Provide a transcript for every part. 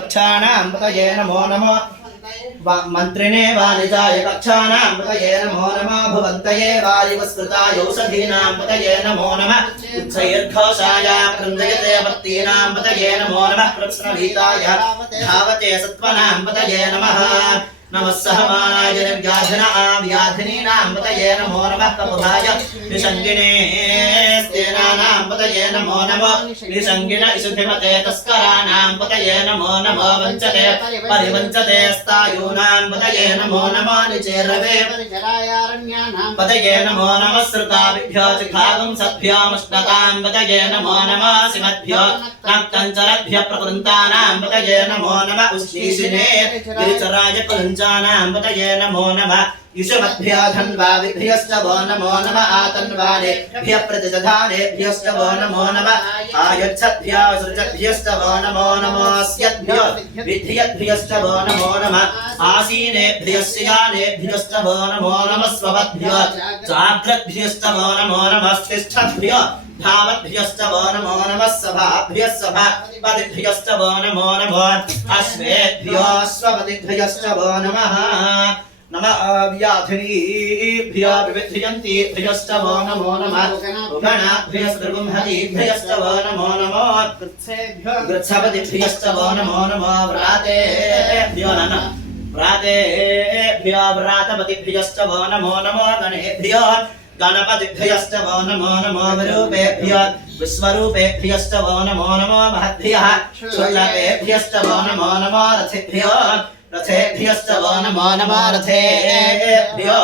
కక్షాణామృతయే నమో నమో. మంత్రిణే వాలిజాయ కక్షాణామృతయే నమో నమో. భువంతయే వాలివస్కృతాయౌషధీనామృతయే నమో నమ. ఉచ్చైర్ఘోషాయ కృందయతే భక్తీనామృతయే నమో నమ. కృష్ణభీతాయ ధావతే సత్వనామృతయే నమః. నమः సహమానాయ నిర్వ్యాధిన వ్యాధినీనామృతయే నమో నమః కపుధాయ నిషంగిణే స్తేనానామృతయే నమో నమో నిషంగిణ ఇషుధిమతే తస్కరానామృతయే నమో నమో వంచతే పరివంచతే స్థాయూనామృతయే నమో నమో నిచేరవే పదయే నమో నమ శ్రుతాభ్యో చిఖాగం సభ్యోముష్ణతాం పదయే నమో నమ సిమభ్యో నక్తంచరభ్య ప్రకృంతానాం పదయే నమో నమ ఉష్ణీషినే గిరిచరాయ కలుంచానాం పదయే నమో నమ యుషమభ్యో ధన్వా విభ్యశ్చ వో నమో నమ ఆతన్వానేభ్య ప్రతిదధానేభ్యశ్చ నమో నమ ఆయచ్చభ్యో నమో నమో నమ నమో నమ స్వభ్యో धावद्भ्यश्च वो नमो नमः सभाभ्यः सभापतिभ्यश्च वो नमो नमो अश्वेभ्योऽश्वपतिभ्यश्च वो नमः नम व्याधिनीभ्यो विविध्यन्तीभ्यश्च वो नमो नमः गणाभ्यस्त्रिगुंहतीभ्यश्च वो नमो नमो गृच्छपतिभ्यश्च वो नमो नमो व्रातेभ्यो नम व्रातेभ्यो व्रातपतिभ्यश्च वो नमो नमो गणेभ्यो गणपतिभ्यश्च वो नमो नमो विरूपेभ्यो विश्वरूपेभ्यश्च वो नमो नमो महद्भ्यः शुल्लपेभ्यश्च वो नमो नमो रथिभ्यो रथेभ्यश्च वो नमो नमो रथेभ्यो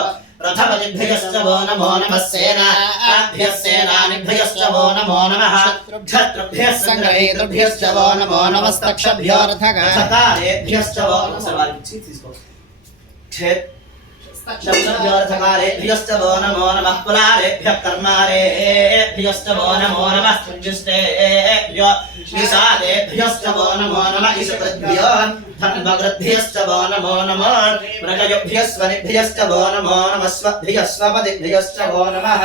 रथपतिभ्यश्च वो नमो नमः सेनाभ्यः सेनानिभ्यश्च वो नमो नमः क्षत्रुभ्यः सङ्ग्रहेतृभ्यश्च वो नमो नमस्तक्षभ्यो रथकारेभ्यश्च वो सर्वाणि शब्दोरचकारेभ्यश्च वो नमो नमः कुलारेभ्यः कर्मारेभ्यश्च वो नमो नमः सुजुष्टेभ्यो निषादेभ्यश्च वो नमो नमः इषपृभ्यो धन्ववृद्भ्यश्च वो नमो नमो मृगयुभ्यः स्वनिभ्यश्च नमः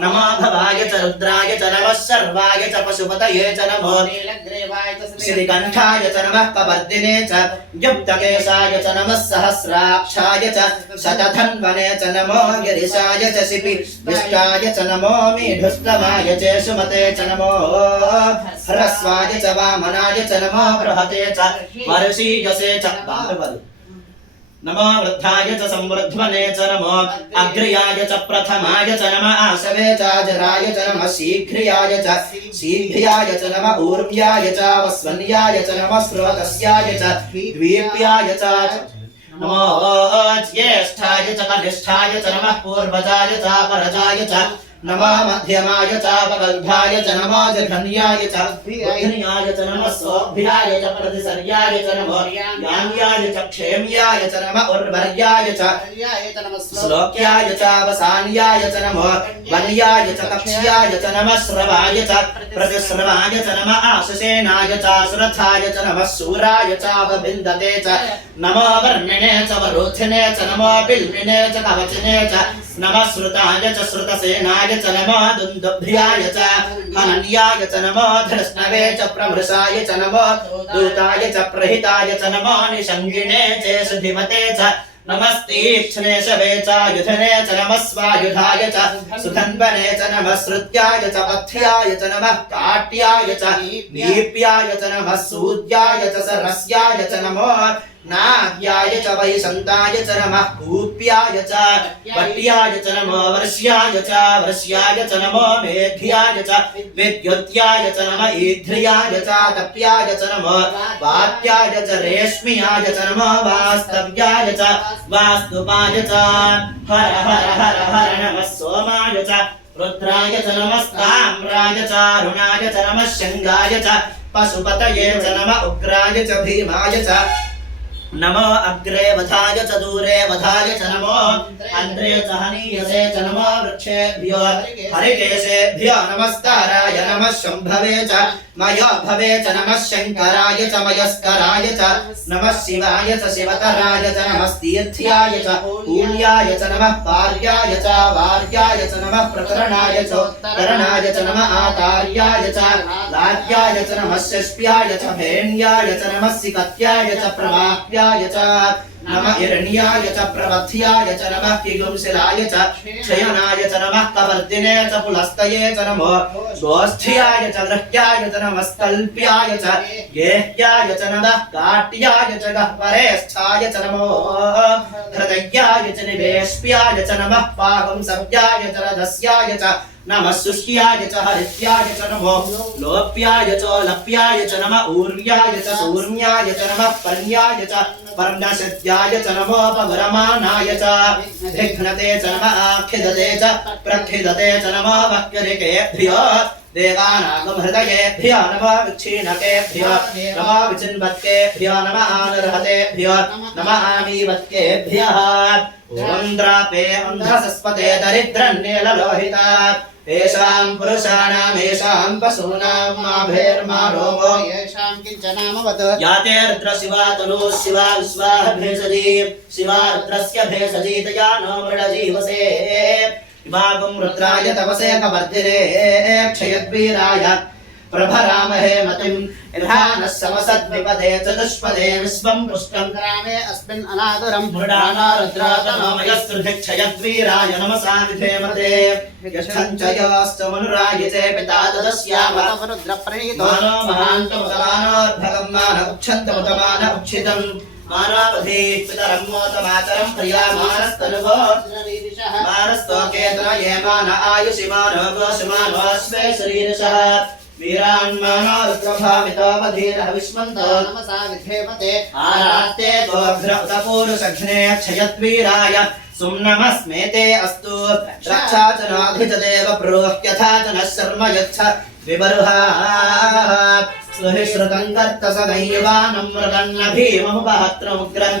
नमो भवाय च रुद्राय च नमः सर्वाय च पशुपतये च नमो श्रीकण्ठाय च नमः कवर्दिने च युक्तकेशाय च नमः सहस्राक्षाय च शतधन्वने च नमो गिरिशाय च शिपि विष्टाय च नमो मीढुष्टमाय च सुमते च नमो ह्रस्वाय च वामनाय च नमो बृहते च वर्षीयसे च नमो वृद्धाय च संवृध्वने च नमो अग्र्याय च प्रथमाय च नम आशवे च जराय च नमः शीघ्रियाय च शीघ्रियाय च नम ऊर्व्याय च वस्वन्याय च नमः स्रोतस्याय च द्वीप्याय च नमो ज्येष्ठाय च कनिष्ठाय च नमः पूर्वजाय च परजाय च नमो मध्यमाय च पगल्भाय च नमो जघन्याय च बुद्धिन्याय च नमः सोऽभ्याय च प्रतिसर्याय च नमो यान्याय च क्षेम्याय च नमः उर्वर्याय च श्लोक्याय च अवसान्याय च नमो वन्याय च कक्ष्याय च नमः श्रवाय च प्रतिश्रवाय च नमः आशसेनाय च सुरथाय च नमः शूराय च अवबिन्दते च नमो वर्मिणे च वरोधिने च नमो बिल्मिने च कवचिने च नमः श्रुताय च श्रुतसेनाय च नमो दुन्दुभ्याय च अनन्याय च नमो धृष्णवे च प्रमृषाय च नमो दूताय च प्रहिताय च नमो निषङ्गिणे च सुधिमते च नमस्तीक्ष्णे शवे च युधने च नमः स्वायुधाय च सुधन्वने च नमः श्रुत्याय च पथ्याय च नमः काट्याय च दीप्याय च नमः सूद्याय च सरस्याय च नमो नाद्याय च वैसन्ताय च नमः कूप्याय च पट्याय च नमो वर्ष्याय च वर्ष्याय च नमो मेघ्याय च विद्युत्याय च नम ईध्र्याय च तप्याय च नमो वात्याय च रेश्म्याय च नमो वास्तव्याय च वास्तुपाय च हर हर हर हर नमः सोमाय च रुद्राय च नमस्ताम्राय च अरुणाय च नमः शङ्गाय च पशुपतये च नम उग्राय च भीमाय च नमो अग्रे वधाय च दूरे, वधाय च नमो अग्रे च हनीयसे च नमो वृक्षेभ्यो हरिकेशेभ्यो नमस्काराय नमः शम्भवे च, मयो भवे च नमः शङ्कराय च, मयस्कराय च, नमः शिवाय च, शिवतराय च नमस्तीर्थ्याय च पूल्याय च, नमः पार्याय च, वार्याय च, नमः प्रकरणाय च, करणाय च, नमः आतार्याय च लाड्याय च, नमः षष्ट्याय च भेण्याय च, नमः सिकत्याय च प्रवाह्याय च नमः हिरण्याय च प्रवथ्याय च नमः किगुंशिलाय च क्षयनाय च नमः कवर्दिने च पुलस्तये च नमो गोष्ठ्याय च गृह्याय च नमस्तल्प्याय च गेह्याय च नमः काट्याय च गह्वरेष्ठाय च नमो हृदयाय च निवेश्याय च नमः पाकंसव्याय च रजस्याय च नमः च हरित्याय च नमो लोप्याय च लप्याय च नमः ऊर्व्याय च सूर्म्याय च नमः पर्याय च पर्णशद्याय च च विघ्नते च नमः आख्यदते च प्रखिदते च नमः नमः नमः नमः नमः आमीवत्केभ्यः ॐ द्रापे अन्धसस्पते तेषाम् पुरुषाणामेषाम् पशूनाम् माभेर्मा येषाम् किञ्चनामवत् यातेऽर्द्र शिवा तनु शिवा विश्वाः भेषजी। शिवार्द्रस्य भेषजीतया नो मृडजीवसे। विभागम् रुद्राय तपसे कवर्तिरे। क्षयद्वीराय प्रभरामहे मतिम् इधानः समसद्विपदे चतुष्पदे विश्वं पुष्टम् ग्रामे अस्मिन् अनादरं मृडाना रुद्रातनोमयस्तृभिक्षयद्वीराय नमसा विधेमते यच्छं च योश्च मनुरायते पिता तदस्यामः रुद्रप्रणीतो मानो महान्तमुतमानोर्भगं मान उक्षन्तमुतमान उक्षितम् मानावधि पितरं मोतमातरं प्रिया मानस्तनुभो मानस्तोकेतन ये मान आयुषि मानो गोषि मानो स्वे शरीरशः वीरान्मानो रुद्रभामितोपधीरः विस्मन्तो नमसा विधेमते आरास्ते क्षयद्वीराय सुम्नमस्मेते अस्तु। रक्षा च नाधिजदेव प्रोह्यथा च नः शर्म यच्छ विबर्हाः। सुहि श्रुतं कर्त स दैवानं मृगन्न भीममुपहत्रमुग्रम्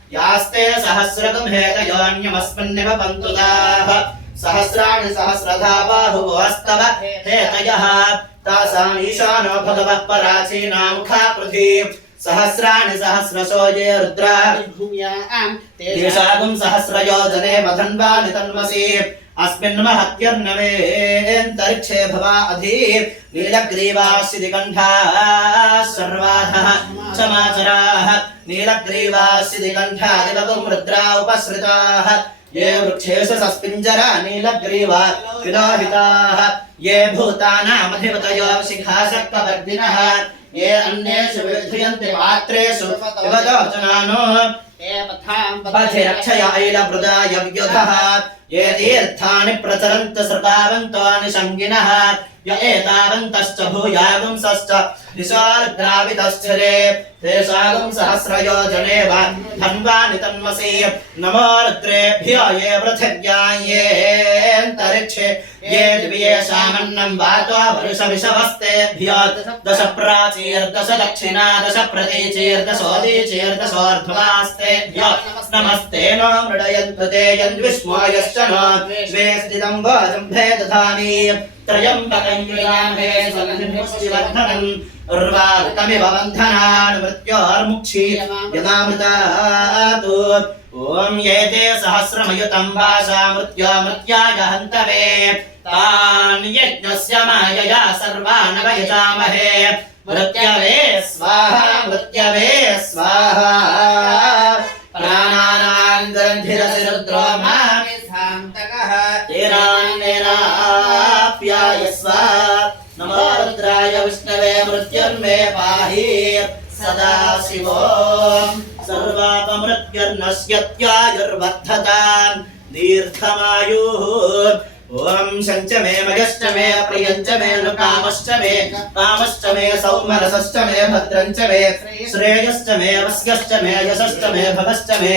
यास्ते सहस्रकम् हेतयोऽन्यमस्मिन्निव पन्तुताः सहस्राणि सहस्रधा बाहुवस्तव हेतयः। तासाम् ईशानो भगवः पराचीना मुखा पृथि सहस्राणि सहस्रशो ये रुद्रा। तेषागुं सहस्रयोजने मधन्वानि तन्मसि। अस्मिन्महत्यर्नवेऽन्तरिक्षे भवा अधि समाचराः रुद्रा उपसृताः ये वृक्षेषु सस्पिञ्जरा नीलग्रीवा विलोहिताः। ये भूतानामधिपतयो शिखासक्तवर्दिनः ये अन्येषु विधीयन्ते पात्रेषु पथे रक्षया रक्षय ऐलवृदाय व्युधः ये तीर्थानि प्रचरन्त श्रुतावन्तो निषङ्गिनः य एतावन्तश्च भूयागुंसश्च निशार्द्रावितश्चरे तेषागुं सहस्रयोजने वा धन्वानि तन्मसि नमो रुद्रेभ्यो ये पृथिव्यां येऽन्तरिक्षे ये दिव्येषामन्नं वातो वरुषविषवस्तेभ्यो दश प्राचीर्दश दक्षिणा दश प्रतीचीर्दशोदीचीर्दशोर्ध्वास्तेभ्यो नमस्ते नो मृडयन्तु ते यद्विस्मयश्च नो द्वे स्थितं भोजम्भे दधामि त्रयम्बकं युगामहे सन्धिमुष्टिवर्धनम् उर्वारुकमिव बन्धनान् मृत्योर्मुक्षी यमामृतातु ॐ ये ते सहस्रमयुतं वासा मृत्यो मृत्याय हन्तवे तान् यज्ञस्य मायया सर्वान् वयजामहे मृत्यवे स्वाहा मृत्यवे स्वाहा प्राणानां ग्रन्थिरसि रुद्रो मामि विष्णवे मृत्युर्मे पाहि सदा शिवो सर्वापमृत्युर्नश्यत्यायुर्वर्धताम् दीर्घमायुः ॐ शञ्च मे मयश्च मे प्रियञ्च मे नुकामश्च मे कामश्च मे सौमनसश्च मे भद्रञ्च मे श्रेयश्च मे वस्यश्च मे यशश्च मे भगश्च मे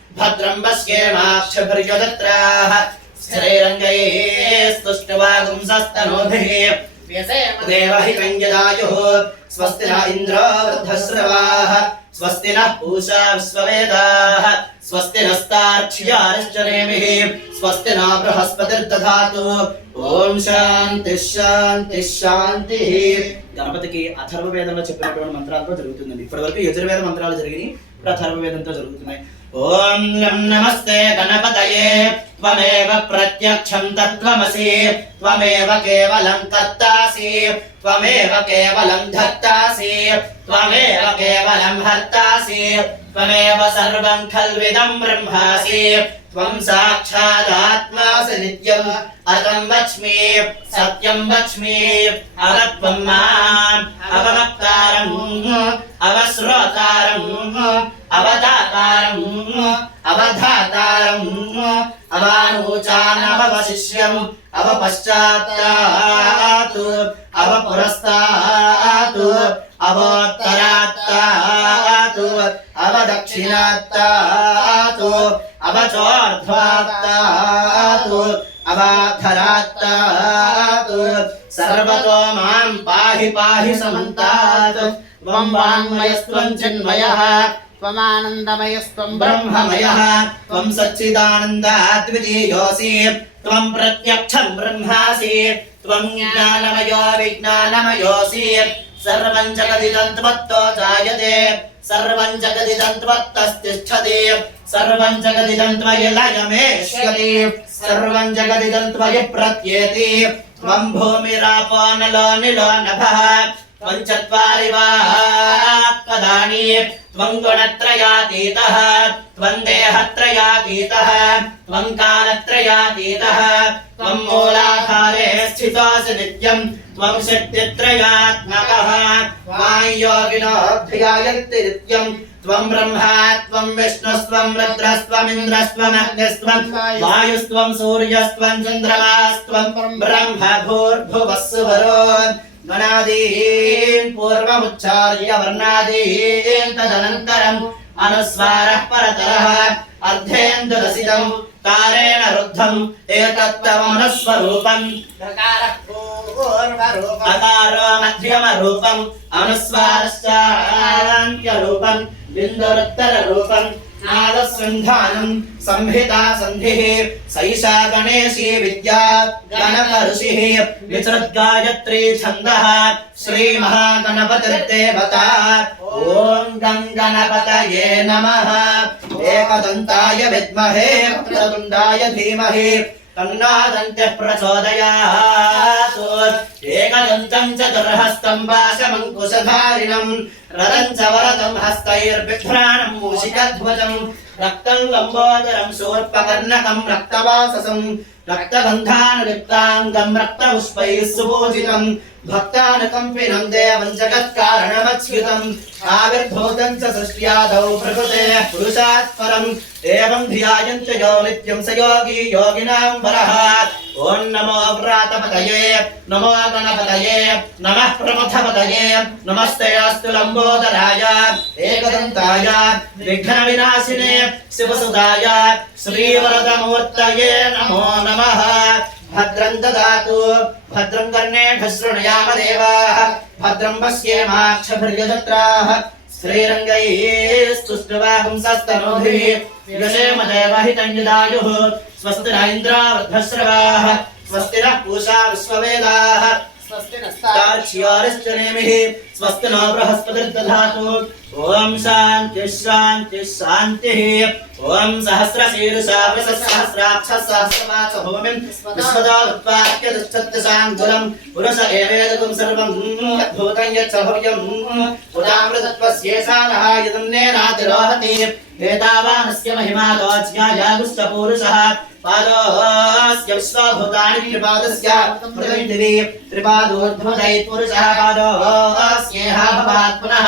भद्रं पश्येमाक्षभिर्यजत्राः स्थिरैरङ्गैः स्तुष्टवागुंसस्तनूभिः देवहि कञ्जदायुः स्वस्ति न इन्द्रो वृद्धश्रवाः स्वस्ति नः पूषा विश्ववेदाः स्वस्ति नस्तार्क्ष्यारिश्चरेमिः स्वस्ति न बृहस्पतिर्दधातु ఓం శాంతి శాంతి శాంతి గణపతికి అథర్వ వేదంలో చెప్పినటువంటి మంత్రాలతో జరుగుతుందండి ఇప్పటి వరకు యజుర్వేద మంత్రాలు జరిగినాయి ఇప్పుడు అథర్వ వేదంతో జరుగుతున్నాయి ॐ नमस्ते गणपतये, त्वमेव प्रत्यक्षं तत्त्वमसि, त्वमेव केवलं कर्तासि, त्वमेव केवलं धत्तासि, त्वमेव केवलं हर्तासि, त्वमेव सर्वं खल्विदं ब्रह्मासि त्वं साक्षादात्मासि नित्यम् अतं वच्मि सत्यं वच्मि अवत्वं माम् अववक्तारम् अवश्रोतारम् अवदातारम् अवधातारम् अवानूचानवशिष्यम् अवपश्चात्तात् अवपुरस्तात् अवोत्तरात्तात् अवदक्षिणात्तात् अवचोर्ध्वात्तात् अवाधरात्तात् सर्वतो मां पाहि पाहि समन्तात् त्वं वाङ्मयस्त्वं चिन्मयः त्वमानन्दमयस्त्वं ब्रह्ममयः त्वं सच्चिदानन्दाद्वितीयोऽसि त्वं प्रत्यक्षं ब्रह्मासि त्वं ज्ञानमयो विज्ञानमयोऽसि सर्वं जगदिदं त्वत्तो जायते सर्वं जगदिदं त्वत्तस्तिष्ठति सर्वं जगदिदं त्वयि लयमेष्यति सर्वं जगदिदं त्वयि प्रत्येति त्वं भूमिरापो नलो निलो नभः त्वं चत्वारि वाक्पदानि त्वं गुणत्रयातीतः त्वं देहत्रयातीतः त्वं कालत्रयातीतः त्वं मूलाधारे स्थितोऽसि नित्यम् त्वं शक्तित्रयात्मकः त्वां योगिनो ध्यायन्ति नित्यम् त्वं ब्रह्मा त्वं विष्णुस्त्वं रुद्रस्त्वमिन्द्रस्त्वमग्निस्त्वं वायुस्त्वं सूर्यस्त्वं चन्द्रमास्त्वं ब्रह्म भूर्भुवः सुवरो మనాదీన్ పూర్వముచ్చార్య వర్ణాదీన్ తదనంతరం అనుస్వార పరతర అర్ధేంద్రసితం తారేణ రుద్ధం ఏతత్తమనుస్వరూపం అకారో మధ్యమ రూపం అనుస్వారశ్చాంత్య రూపం బిందురుత్తర రూపం नादसन्धानम् संहिता सन्धिः। सैषा गणेशी विद्या गणपऋषिः विसृद्गायत्री छन्दः, श्रीमहागणपतिर्देवता। ॐ गं गणपतये नमः। एकदन्ताय विद्महे वक्रतुण्डाय धीमहि। तन्नादन्त्यः प्रचोदयात्। एकदन्तं चतुर्हस्तं पाशमङ्कुशधारिणम् रदं च वरदं हस्तैर्बिभ्राणं मूषिकध्वजम् रक्तं लम्बोदरं शूर्पकर्णकं रक्तवाससं रक्तगन्धानुलिप्ताङ्गं रक्तपुष्पैः सुपूजितं भक्तानुकम्पिनं देवं जगत्कारणमच्युतम् आविर्भूतं च सृष्ट्यादौ प्रकृतेः पुरुषात् परम् एवं ध्यायन्त यो नित्यं स योगी योगिनां वरः ॐ ఓం నమో వ్రాతపతయే నమో గణపతయే నమ ప్రమథపతయే నమస్తే అస్తు లంబోదరాయ ఏకదంతాయ విఘ్న వినాశినే శివసుదాయ శ్రీవరదమూర్తయే నమో నమ భద్రం దదాతు భద్రం కర్ణేభ్య శృణుయామ భద్రం పశ్యేమాక్షభిర్యజత్రాः श्रीरङ्गैस्तुष्टवाहंसस्तनोभिर्यशेमदेवहितञ्जदायुः स्वस्ति न इन्द्रावृद्धश्रवाः स्वस्ति नः पूषा विश्ववेदाः। स्वस्ति नश्चियोरश्च नेमिः स्वस्ति नो बृहस्पतिर्दधातु। ओम शांति शांति शांति ओम सहस्र शीर्षा वृष सहस्राक्ष सहस्रवाच भूमिं विश्वदा उत्पाद्य दशत्तसां पुरुष एवेदकं सर्वं भूतं यच्च भव्यं। उदामृतत्वस्येषानः यदन्ने नातिरोहति एतावानस्य महिमा दोज्ञायागुश्च पुरुषः। पादोऽस्य विश्वभूतानि त्रिपादस्य पृथिवी त्रिपादोर्ध्वदयि पुरुषः। पादोऽस्येहा पुनः।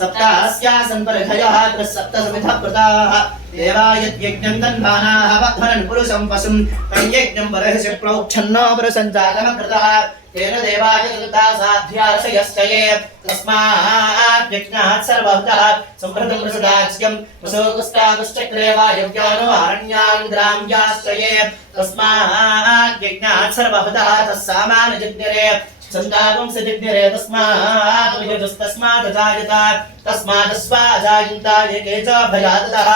सप्तास्यासन्परघयः त्रसप्तसमिधः प्रदाः देवायज्ञम् तन्वानाः वध्वरन् पुरुषम् वसुम् तञ्यज्ञम् बर्हसि प्रौक्षन्नो पुरुषञ्जातः कृतः तेन देवाय कृता साध्यार्षयश्चये। तस्मात् यज्ञात् सर्वभृतः सम्भृतम् प्रसदाच्यम् वसोकुस्ताकुश्चक्रे वायव्यानो आरण्यान् ग्राम्याश्चये तस्मात् यज्ञात् सर्वभृतः तस्सामानजज्ञरे। छन्दागुं स दिग्निरे तस्मादुस्तस्मात् जायता तस्मादस्वा जायन्ता ये के च भयादतः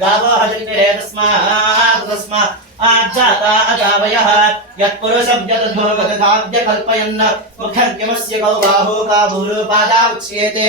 गावो हजग्निरे तस्मात् तस्मात् आज्जाता अजावयः। यत्पुरुषं यदधोगतदाव्यकल्पयन् मुखर्गमस्य गौबाहो का भूरुपादा उच्येते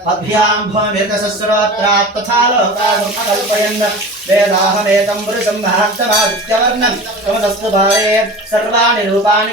వాయురజాయత నాభ్యాసీదంతరిక్షం శీర్ష్ణోద్యౌ సమవర్తత అభ్యాం భూమిర్దశస్రోత్రాत् తథా లోకాగమకల్పయన్ వేదాహమేతం పురుషం మహాంతమాదిత్యవర్ణం తమదస్తు భారే సర్వాణి రూపాణి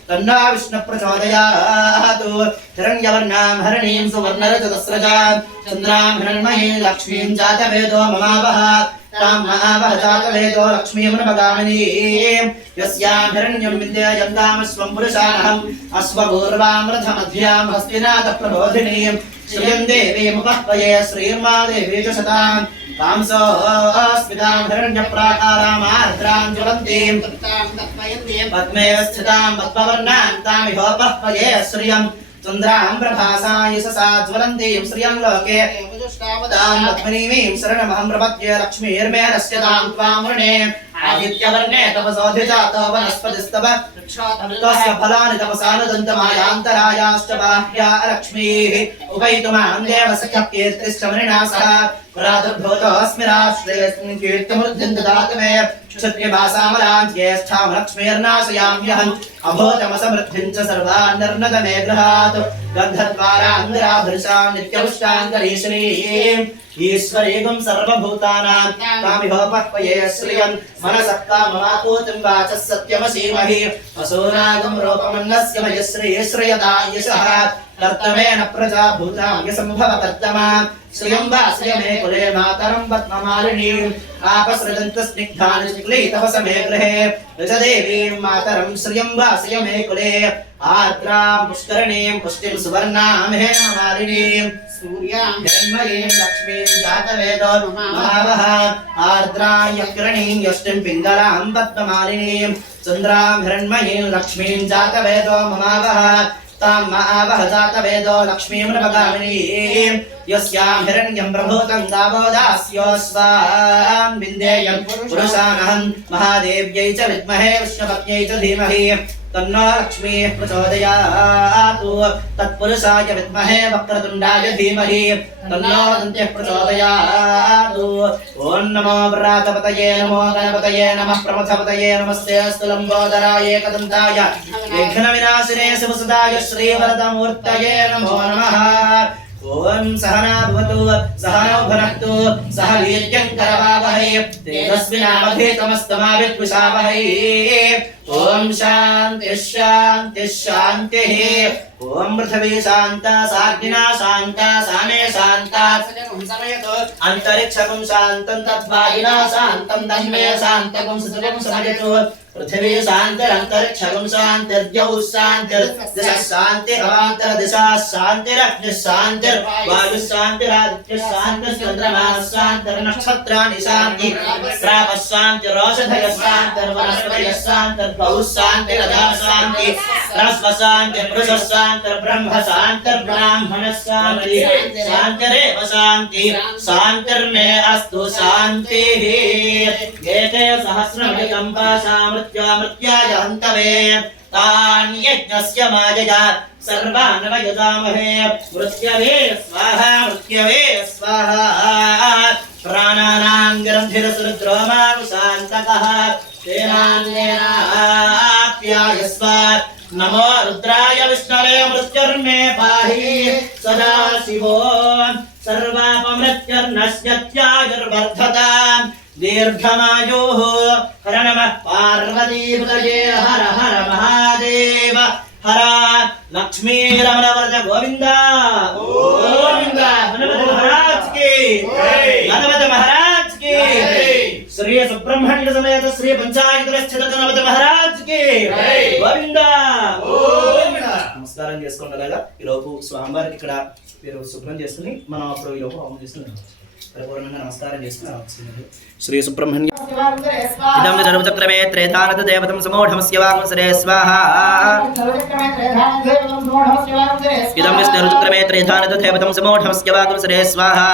तन्ना विष्णुप्रचोदयात् हिरण्यवर्णां हरणीं सुवर्णरजतस्रजां चन्द्रां हृण्महे लक्ष्मीं जातवेदो ममावः ताम् महावहतातवेदो लक्ष्मीमनुपगामिनी यस्याभिरण्यं विद्यायन्तामस्वं पुरुषाणहम् अश्वपूर्वामृथमध्यां हस्तिनाथप्रबोधिनीं श्रियं देवीमुपह्वये श्रीर्मा देवी च शतान् तांसोऽस्मितामहिरण्यप्राकारामार्द्रां ज्वलन्तीं पद्मे स्थितां पद्मवर्णां तामिहोपह्वये श्रियम् चन्द्रां प्रभासा यशसा ज्वलन्ति आदित्यवर्णे तपसोऽधिजा तव वनस्पतिस्तव तस्य फलानि तपसानुदन्तमायान्तरायाश्च बाह्या लक्ष्मीः उपैतुमां देवसख्यप्येत्रिश्च मणिना सह पुरादुर्भूतोऽस्मिराश्रयस्मिन् कीर्तमुर्जन् ददातु मे क्षत्रियभासामलान् ज्येष्ठामलक्ष्मीर्नाशयाम्यहम् अभूतमसमृद्धिम् च सर्वान्नर्नद मे गृहात् गन्धद्वारान्धराभृशाम् नित्यपुष्टान्तरीश्रीः ఈశ్వరేగం సర్వభూతానాం కామిహోపహ్వయే శ్రియం మనసక్తా మమాకోతిం వాచ సత్యమసీమహి అసోనాగం రూపమన్నస్య మయశ్రేయశ్రయదా యశః కర్తమేన ప్రజా భూతాం యసంభవ కర్తమా శ్రియం వా శ్రియమే కులే మాతరం పద్మమాలినీం ఆపసృజంత స్నిగ్ధాని శుక్లైతవ సమే గృహే రుచదేవీం మాతరం శ్రియం వా శ్రియమే కులే आद्रां पुष्करणीं पुष्टिं सुवर्णां हेममालिनीं सूर्यां हिरण्मयीं लक्ष्मीं जातवेदो महावः। आर्द्रां यष्टिं पिङ्गलां पद्ममालिनीं चन्द्रां हिरण्मयीं लक्ष्मीं जातवेदो तां महावः जातवेदो लक्ष्मीं नृपगामिनीं यस्यां हिरण्यं प्रभूतं विन्देयं पुरुषानहं महादेव्यै च विद्महे विष्णुपत्न्यै च धीमहि। तन्नो लक्ष्मीः प्रचोदयातु तत्पुरुषाय विद्महे वक्रतुण्डाय धीमहि तन्नो दन्त्यः प्रचोदयातु ॐ नमो व्रातपतये नमो गणपतये नमः प्रमथपतये नमस्ते अस्तु लम्बोदराय एकदन्ताय विघ्नविनाशिने शिवसुदाय श्रीवरदमूर्तये नमो नमः ॐ सहना भवतु सहनौ भुनक्तु सह वीर्यं करवावहै तेजस्विनामधेतमस्तमाविद्विषावहै ओम शांति शांति शांति। ओम पृथ्वी शांता, साग्निना शांता, सामे शांता। अंतरिक्षकुं शांतं तद्वायुना शांतं तन्मे शान्तकुं ससुकुं समयतु। पृथ्वी शान्तिरन्तरिक्षकुं शान्तिर्द्यौः शान्तिर्दिशः शान्तिरवान्तरदिशाः शान्तिरग्निः शान्तिर्वायुः शान्तिरादित्यः शान्तिश्चन्द्रमा शान्तिर्नक्षत्राणि शान्तिः प्रापः वनस्पति शान्तिर्वनस्पतयः बहु शांति रधा शांति रस्व शांति पुरुष शांति ब्रह्म शांति ब्राह्मण शांति शांतिरेव शांति शांतिर्मे अस्तु शांति एते पाशा मृत्या तान्यज्ञस्य मृत्यवे स्वाहा मृत्यवे स्वाहा। प्राणानां नमो रुद्राय विष्णवे मृत्युर्मे पाहि सदा शिवो सर्वापमृत्युर्नश्यत्यायुर्वर्धताम् दीर्घमायुः हर नमः पार्वतीपतये हर हर महादेव हर लक्ष्मीरमणवर्ध गोविन्द శ్రీ సుబ్రహ్మణ్య సమేత శ్రీ గణపతి మహారాజ్కి గోవింద. నమస్కారం చేసుకోండి అలాగా. ఈ లోపు స్వామివారికి ఇక్కడ మీరు శుభ్రం చేసుకుని మనం అప్పుడు ఈ లోపు హోమం చేసుకుని పరిపూర్ణంగా నమస్కారం చేసుకుని శ్రీ సుబ్రహ్మణ్య ఇదం విధర్మచక్రమే త్రేధానత దేవతం సమూఢమస్య వాగుంసరే స్వాహా. ఇదం విష్ణురుచక్రమే త్రేధానత దేవతం సమూఢమస్య వాగుంసరే స్వాహా.